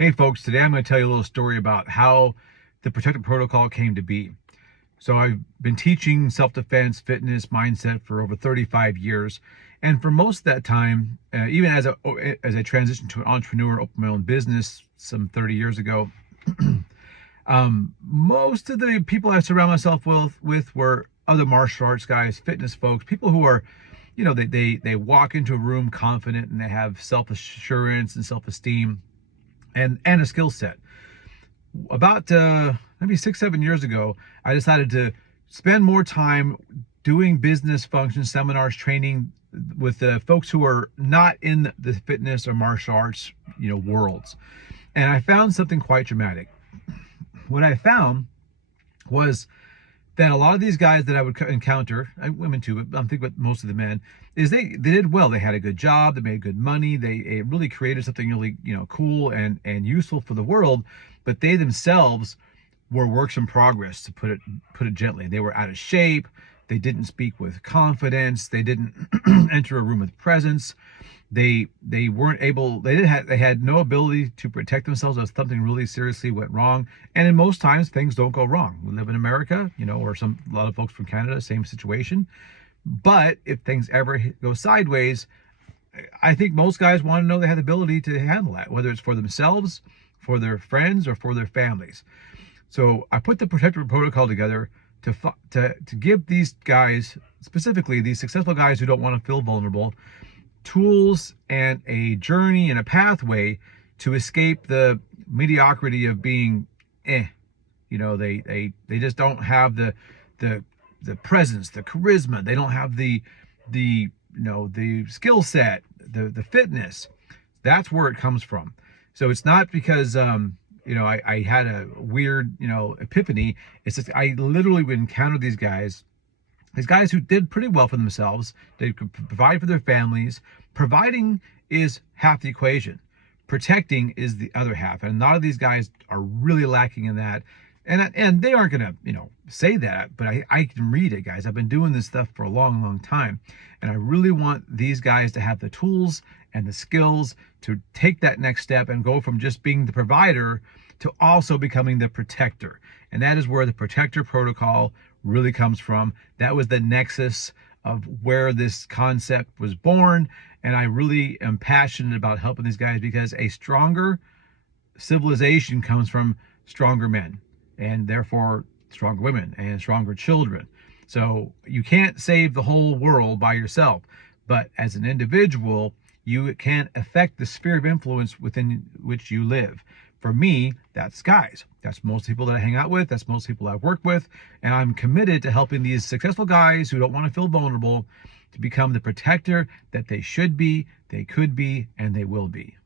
Hey folks, today I'm going to tell you a little story about how the protective protocol came to be. So I've been teaching self-defense, fitness, mindset for over 35 years. And for most of that time, even as I transitioned to an entrepreneur, opened my own business some 30 years ago, most of the people I surround myself with were other martial arts guys, fitness folks, people who are, they walk into a room confident and they have self-assurance and self-esteem and a skill set. About maybe 6-7 years ago, I decided to spend more time doing business functions, seminars, training with the folks who are not in the fitness or martial arts, worlds. And I found something quite dramatic. What I found was that a lot of these guys that I would encounter, women too, but I'm thinking about most of the men, is they did well. They had a good job, they made good money, they really created something really cool and useful for the world, but they themselves were works in progress, to put it gently. They were out of shape, they didn't speak with confidence, they didn't enter a room with presence. They weren't able, they had no ability to protect themselves if something really seriously went wrong. And in most times things don't go wrong. We live in America, or a lot of folks from Canada, same situation. But if things ever go sideways, I think most guys want to know they have the ability to handle that, whether it's for themselves, for their friends, or for their families. So I put the protective protocol together to give these guys, specifically these successful guys who don't want to feel vulnerable, tools and a journey and a pathway to escape the mediocrity of being they just don't have the presence, the charisma. They don't have the skill set, the fitness. That's where it comes from. So it's not because I had a weird epiphany. It's just I literally would encounter these guys who did pretty well for themselves. They could provide for their families. Providing is half the equation. Protecting is the other half. And a lot of these guys are really lacking in that. And they aren't going to, say that, but I can read it, guys. I've been doing this stuff for a long, long time. And I really want these guys to have the tools and the skills to take that next step and go from just being the provider to also becoming the protector. And that is where the protector protocol really comes from. That was the nexus of where this concept was born. And I really am passionate about helping these guys, because a stronger civilization comes from stronger men, and therefore stronger women and stronger children. So you can't save the whole world by yourself, but as an individual, you can affect the sphere of influence within which you live. For me, that's guys. That's most people that I hang out with. That's most people I've worked with. And I'm committed to helping these successful guys who don't want to feel vulnerable to become the protector that they should be, they could be, and they will be.